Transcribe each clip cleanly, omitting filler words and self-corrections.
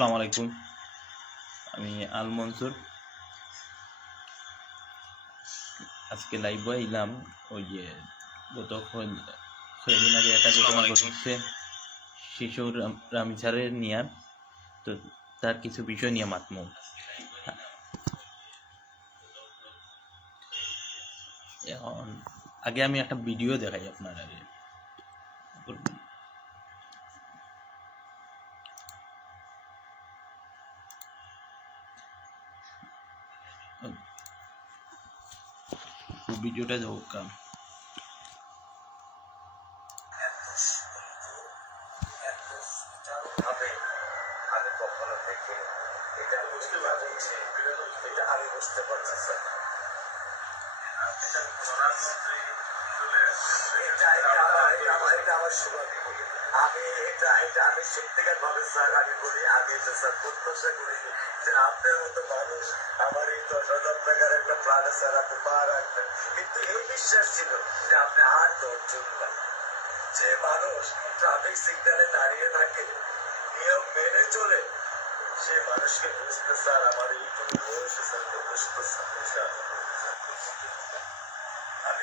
আসসালামু আলাইকুম। আমি আল মনসুর। আজকে লাইভ এলাম। ওই যে গত কয়েকদিন আগে একটা ঘটনা ঘটছে শিশু রামিচারের নিয়ে, তো তার কিছু বিষয় নিয়ে মাতমু। এখন আগে আমি একটা ভিডিও দেখাই আপনার আগে। ভিডিওটা হোক। আমি কখনো দেখিনি, এটা বুঝতে পারছি, এটা আমি বুঝতে পারছি স্যার। আমি সত্যিকার ভাবে স্যার আমি বলি, আমি এটা স্যার প্রত্যাশা করিনি যে আপনার মতো মানুষ আমার এই 10,000 টাকার একটা প্ল্যানে স্যার আপনি পা রাখবেন, কিন্তু এই বিশ্বাস ছিল যে আপনি আর 10 জন না। যে মানুষ ট্রাফিক সিগন্যালে দাঁড়িয়ে থাকে, নিয়ম মেনে চলে, সে মানুষকে বুঝতে স্যার আমার এইটুকু বয়সে স্যার যথেষ্ট স্যার। আমি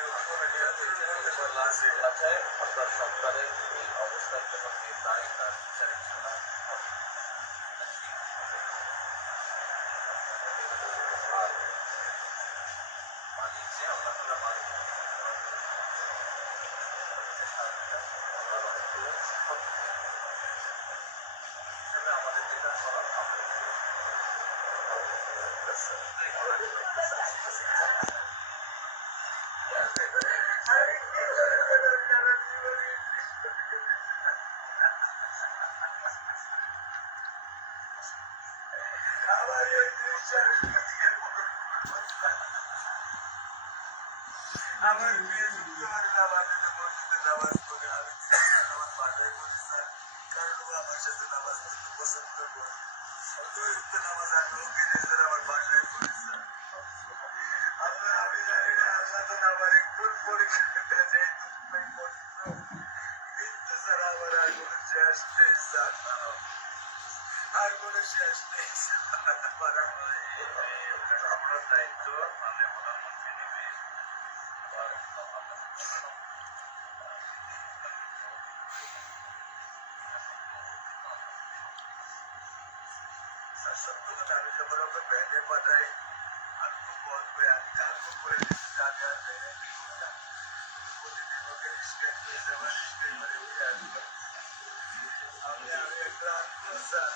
আপনার সরকারের এই অবস্থার জন্য দায়ী তার বিচারিক ছাড়া আর মালিক যে আল্লাহ তাআলা মালিক হিসেবে আমাদের যেটা করা আমার মেয়ে শুক্রবারে নামাজ পড়ে, আমি আমার বাসায় বলি স্যার, কারণ ও আমার সাথে নামাজ পড়তে পছন্দ করে। নামাজ আমি ওকে স্যার আমার বাসায় পড়ি স্যার। আমি জানি না আল্লাহ তো আমার কোন পরীক্ষাটা যাই কিন্তু স্যার আমার আর কোনো শেষ নেই স্যার, আর কোনো শেষ নেই আমার দায়িত্ব মানে প্রধানমন্ত্রী নিবে। সত্য কথা, আমি যখন ওকে ব্যাংকে পাঠাই আমি খুব বলবো, আমি কালকে করে দিচ্ছি, আমি আর ব্যাংকে প্রতিদিন ওকে রিস্কেট করে যাবার রিস্কেট করে উঠে আসবো। আমি ক্লান্ত স্যার,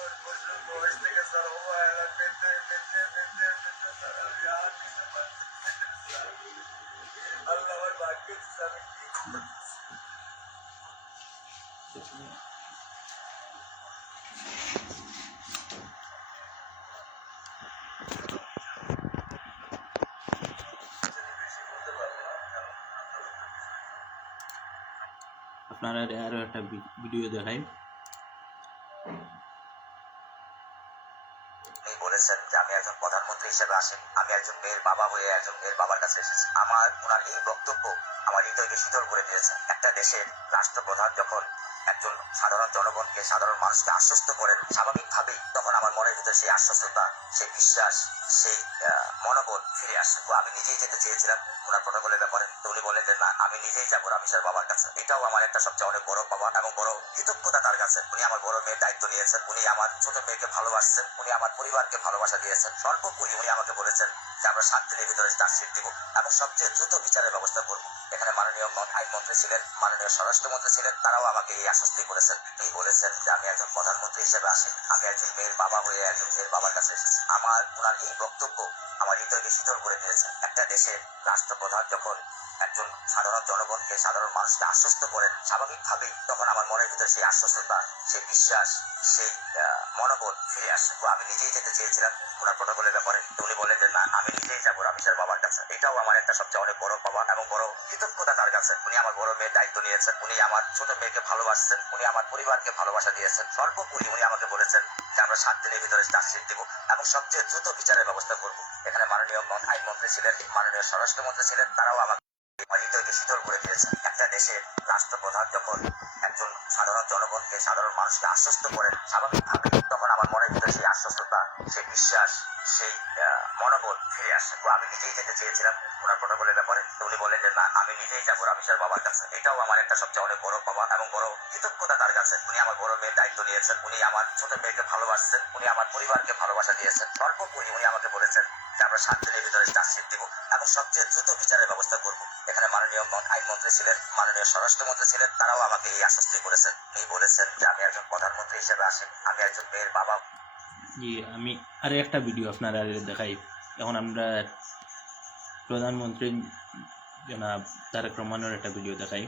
ওর বছর বয়স থেকে স্যার ও এবার পেতে পেতে পেতে পেতে স্যার আমি আর নিতে পারছি স্যার। আল্লাহ আমার ভাগ্য দিচ্ছে, আমি কি করছি। আপনারা আরো একটা ভিডিও দেখাই। বলেছেন যে আমি একজন প্রধানমন্ত্রী হিসেবে আসেন, আমি একজন মেয়ের বাবা হয়ে একজন মেয়ের বাবার কাছে এসেছি। আমার ওনার এই বক্তব্য আমার হৃদয়কে শীতল করে দিয়েছে। একটা দেশের রাষ্ট্রপ্রধান যখন একজন সাধারণ জনগণকে, সাধারণ মানুষকে আশ্বস্ত করেন, স্বাভাবিকভাবেই তখন আমার মনের ভিতরে সেই আশ্বস্ততা, সেই বিশ্বাস, সেই মনোবল ফিরে আসে। তো আমি নিজেই যেতে চেয়েছিলাম ওনার প্রটোকলের ব্যাপারে, তো উনি বললেন যে না, আমি নিজেই যাবো রামিসার বাবার কাছে। এটাও আমার একটা সবচেয়ে অনেক বড় পাওয়া এবং বড় কৃতজ্ঞতা তার কাছে। উনি আমার বড় মেয়ের দায়িত্ব নিয়েছেন, উনি আমার ছোট মেয়েকে ভালোবাসছেন, উনি আমার পরিবারকে ভালোবাসা দিয়েছেন। সর্বোপরি উনি আমাকে বলেছেন যে আমরা 7 দিনের ভিতরে চার্জশিট দিব এবং সবচেয়ে দ্রুত বিচারের ব্যবস্থা করবো। এখানে মাননীয় আইনমন্ত্রী ছিলেন, মাননীয় স্বরাষ্ট্রমন্ত্রী ছিলেন, তারাও আমাকে এই আশ্বস্তি করেছেন। তিনি বলেছেন যে আমি একজন প্রধানমন্ত্রী হিসেবে আসি, আমি একজন মেয়ের বাবা হয়ে একজন মেয়ের বাবার কাছে এসেছি। আমার ওনার এই বক্তব্য আমার হৃদয়কে শীতল করে দিয়েছে। একটা দেশের রাষ্ট্রপ্রধান যখন একজন সাধারণ জনগণকে, সাধারণ মানুষকে আশ্বস্ত করেন, স্বাভাবিকভাবেই তখন আমার মনের ভিতরে সেই আশ্বস্ততা, সেই বিশ্বাস, সেই মনোবল ফিরে আসে। তো আমি নিজেই যেতে চেয়েছিলাম ওনার প্রটোকলের ব্যাপারে, তো উনি বললেন যে না, আমি নিজেই যাবো রামিসার বাবার কাছে। এটাও আমার একটা সবচেয়ে অনেক বড় পাওয়া এবং বড় কৃতজ্ঞতা তার কাছে। উনি আমার বড় মেয়ের দায়িত্ব নিয়েছেন, উনি আমার ছোট মেয়েকে ভালোবাসছেন, উনি আমার পরিবারকে ভালোবাসা দিয়েছেন। সর্বোপরি উনি আমাকে বলেছেন যে আমরা 7 দিনের ভিতরে চার্জশিট দিব এবং সবচেয়ে দ্রুত বিচারের ব্যবস্থা করবো। এখানে মাননীয় আইনমন্ত্রী ছিলেন, মাননীয় স্বরাষ্ট্রমন্ত্রী ছিলেন, তারাও আমাকে আমার হৃদয়কে শীতল করে দিয়েছেন। একটা দেশের রাষ্ট্রপ্রধান যখন একজন সাধারণ জনগণকে, সাধারণ মানুষকে আশ্বস্ত করেন স্বাভাবিকভাবে, তখন আমার মনের ভিতরে সেই আশ্বস্ততা, সেই বিশ্বাস, সেই মনোবল ফিরে আসে। তো আমি নিজেই যেতে চেয়েছিলাম ওনার প্রোটোকলের ব্যাপারে, তো উনি বললেন যে না, আমি নিজেই যাবো রামিসার বাবার কাছে। এটাও আমার একটা সবচেয়ে অনেক বড় পাওয়া এবং বড় কৃতজ্ঞতা তার কাছে। উনি আমার বড় মেয়ের দায়িত্ব নিয়েছেন, উনি আমার ছোট মেয়েকে ভালোবাসছেন, উনি আমার পরিবারকে ভালোবাসা দিয়েছেন। সর্বোপরি উনি আমাকে বলেছেন যে আমরা 7 দিনের ভিতরে চার্জশিট দিব এবং সবচেয়ে দ্রুত বিচারের ব্যবস্থা করব। এখানে মাননীয় আইনমন্ত্রী ছিলেন, মাননীয় স্বরাষ্ট্রমন্ত্রী ছিলেন, তারাও আমাকে এই আশ্বস্তি করেছেন। উনি বলেছেন যে আমি একজন প্রধানমন্ত্রী হিসেবে আসি, আমি একজন মেয়ের বাবা। জি, আমি আরো একটা ভিডিও আপনারা দেখাই। এখন আমরা প্রধানমন্ত্রী জনাব তারেক রহমানের একটা ভিডিও দেখাই।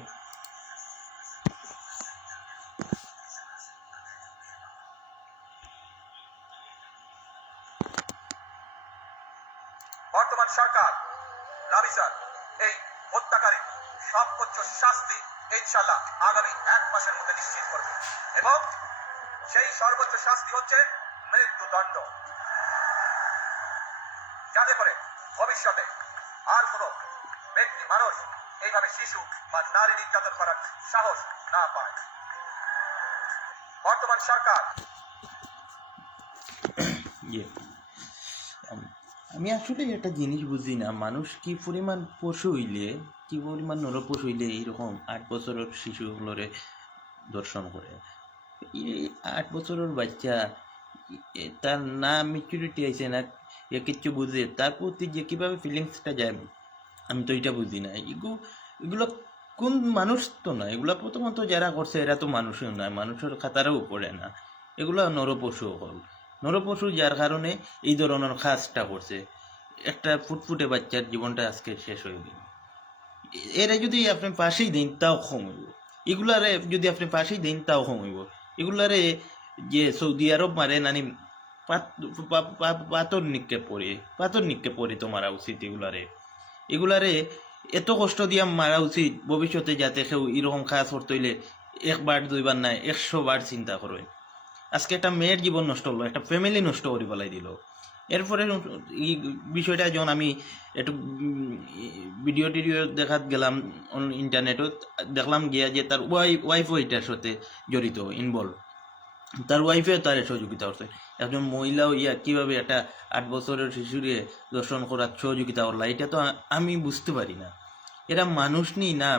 বর্তমান সরকার রামিসার এই হত্যাকারী সর্বোচ্চ শাস্তি ইনশাআল্লাহ আগামী 1 মাসের মধ্যে নিশ্চিত করবে এবং সেই সর্বোচ্চ শাস্তি হচ্ছে মৃত্যুদণ্ড, যাতে করে ভবিষ্যতে আর কোনো ব্যক্তি মানুষ এইভাবে শিশু বা নারী নির্যাতন করার সাহস না পায়। বর্তমান সরকার জি, আমি আসলে একটা জিনিস বুঝি না, মানুষ কি পরিমাণ পশু হইলে, কি পরিমাণ নরপশু হইলে এইরকম 8 বছরের শিশুগুলোরে দর্শন করে। এই 8 বছরের বাচ্চা, তার না মেচুরিটি আইছে না, এ কিচ্ছু বুঝে, তার প্রতি যে কিভাবে ফিলিংসটা যায় আমি তো এটা বুঝি না। এগুলো কোন মানুষ তো না, এগুলো প্রথমত যারা করছে এরা তো মানুষও না, মানুষের খাতারেও পড়ে না, এগুলো নরপশু হল। নরপশু যার কারণে এই ধরনের কাজটা করছে। একটা ফুটফুটে বাচ্চার জীবনটা আজকে শেষ হয়ে গেল। এরা যদি আপনি পাশেই দেন তাও কমইব, এগুলারে যদি আপনি পাশেই দেন তাও কমইব। এগুলারে যে সৌদি আরব মারে নানি পাথর নিক্ষেপ করে তো মারা উচিত। এগুলারে এত কষ্ট দিয়া মারা উচিত ভবিষ্যতে, যাতে কেউ এরকম কাজ করতে হইলে 1 বার 2 বার নাই 100 বার চিন্তা করে। আজকে একটা মেয়ের জীবন নষ্ট হলো, একটা ফ্যামিলি নষ্ট করে ফেলাই দিল। এরপরে এই বিষয়টা যখন আমি একটু ভিডিও টিডিও দেখাত গেলাম ইন্টারনেটে, দেখলাম গিয়া যে তার ওয়াইফও এটার সাথে জড়িত, ইনভলভ। তার ওয়াইফে তার সহযোগিতা করছে। একজন মহিলাও কীভাবে একটা 8 বছরের শিশুরে দর্শন করার সহযোগিতা করলা, এটা তো আমি বুঝতে পারি না। এরা মানুষ নেই না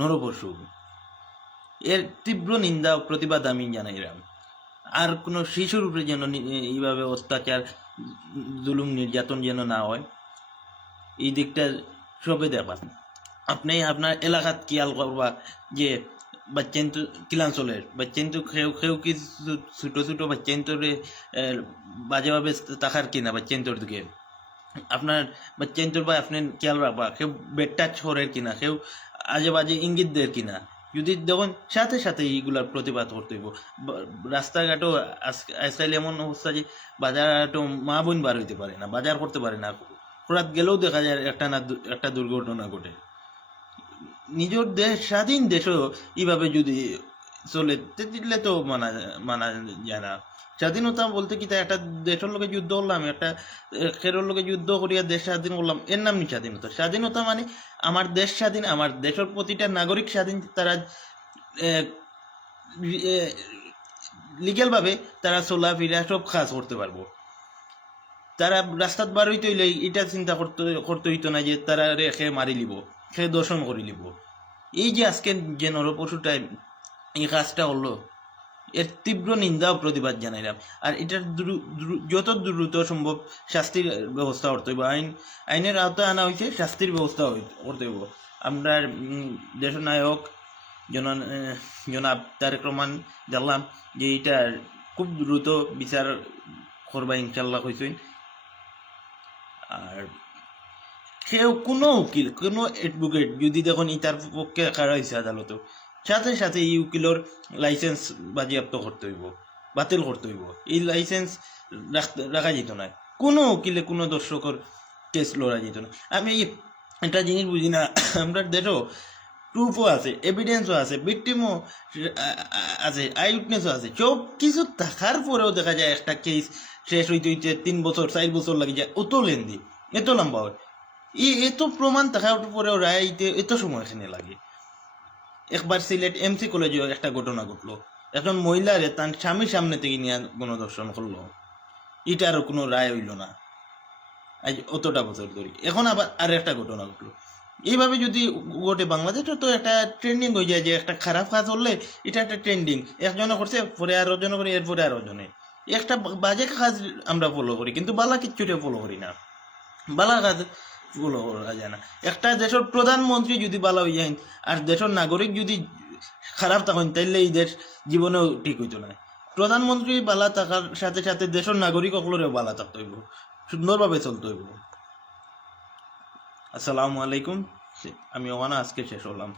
নরপশু। এর তীব্র নিন্দা ও প্রতিবাদ আমি জানাইলাম। আর কোনো শিশুর উপরে যেন এইভাবে অত্যাচার, জুলুম, নির্যাতন যেন না হয়, এই দিকটা সবে দেখান। আপনি আপনার এলাকাত খেয়াল করবা যে বাচ্চাইন্তু কিলাঞ্চলের বাচ্চাইন্তু কেউ কি ছোটো ছোটো বাচ্চাইন্তরে বাজেভাবে তাকার কিনা বাচ্চাইন্তর দিকে, আপনার বাচ্চাইন্তর বা আপনি খেয়াল রাখবা কেউ বেড টাচ করের কিনা, কেউ আজে বাজে ইঙ্গিত দেয় কিনা। যদি দেখুন সাথে সাথে এইগুলার প্রতিবাদ করতে হইব। রাস্তাঘাটও আজকাল এমন অবস্থা যে বাজারহাটও মা বোন বার হইতে পারে না, বাজার করতে পারে না। রাত গেলেও দেখা যায় একটা দুর্ঘটনা ঘটে। নিজের দেশ, স্বাধীন দেশও এইভাবে যদি চলে দিলে তো মানা যায় না। স্বাধীনতা বলতে কি, তা একটা দেশের লোকে যুদ্ধ করলাম, একটা খেরোর লোকে যুদ্ধ করিয়া দেশ স্বাধীন করলাম, এর নাম নেই স্বাধীনতা। স্বাধীনতা মানে আমার দেশ স্বাধীন, আমার দেশের প্রতিটা নাগরিক স্বাধীন, তারা লিগ্যালভাবে তারা চলাফেরা সব কাজ করতে পারবো। তারা রাস্তাত বার হইতে হইলে এটা চিন্তা করতে হইতো না যে তারা রেখে মারি লিব, সে দর্শন করে লিব। এই যে আজকে যে নরপশুটা এই কাজটা হলো, এর তীব্র নিন্দা ও প্রতিবাদ জানাইলাম। আর এটার যত দ্রুত সম্ভব শাস্তির ব্যবস্থা করতে হইব। আইনের আওতায় আনা হয়েছে, শাস্তির ব্যবস্থা করতে হইব। আমরা দেশনায়ক জনাব তারেক রহমান জানলাম যে এটা খুব দ্রুত বিচার করবা ইনশাল্লাহ কইছেন। আর কেউ কোনো উকিল, কোনো অ্যাডভোকেট যদি দেখুন ইতার পক্ষে খাড়া হয়েছে আদালত, সাথে সাথে এই উকিলের লাইসেন্স বাজেয়াপ্ত করতে হইব, বাতিল করতে হইব। এই লাইসেন্স রাখা যেত না। কোনো উকিলে কোনো দর্শকের কেস লড়া যেত না। আমি একটা জিনিস বুঝি না, আমরা দেশও প্রুফও আছে, এভিডেন্সও আছে, ভিকটিমও আছে, আই উইটনেসও আছে, সব কিছু থাকার পরেও দেখা যায় একটা কেস শেষ হইতে 3 বছর 4 বছর লাগে যায়। অত লেন্দি, এত লম্বা হয়। এত প্রমাণ থাকার পরেও রায় এত সময় এখানে লাগে। একবার সিলেট এমসি কলেজে একটা ঘটনা ঘটলো, একজন মহিলারে তার স্বামীর সামনে থেকে নিয়ে গণধর্ষণ করলো, এটারও কোনো রায় হইল না আজ অতটা বছর ধরে। এখন আবার আর একটা ঘটনা ঘটলো। এইভাবে যদি গোটে বাংলাদেশে তো একটা ট্রেন্ডিং হয়ে যায় যে একটা খারাপ কাজ করলে এটা একটা ট্রেন্ডিং, একজনে করছে পরে আরো জনে করে, এরপরে আরো জনে। একটা বাজে কাজ আমরা ফলো করি কিন্তু বালা কিচ্ছুটা ফলো করি না, বালা কাজ ফলো করা যায় না। একটা দেশের প্রধানমন্ত্রী যদি বালা হয়ে যায় আর দেশের নাগরিক যদি খারাপ থাকেন তাইলে এই দেশ জীবনেও ঠিক হইতো না। প্রধানমন্ত্রী বালা থাকার সাথে সাথে দেশের নাগরিক সকলেরও বালা থাকতে হইব, সুন্দরভাবে চলতে হইব। আসসালামু আলাইকুম, আমি ওখানে আজকে শেষ হলাম।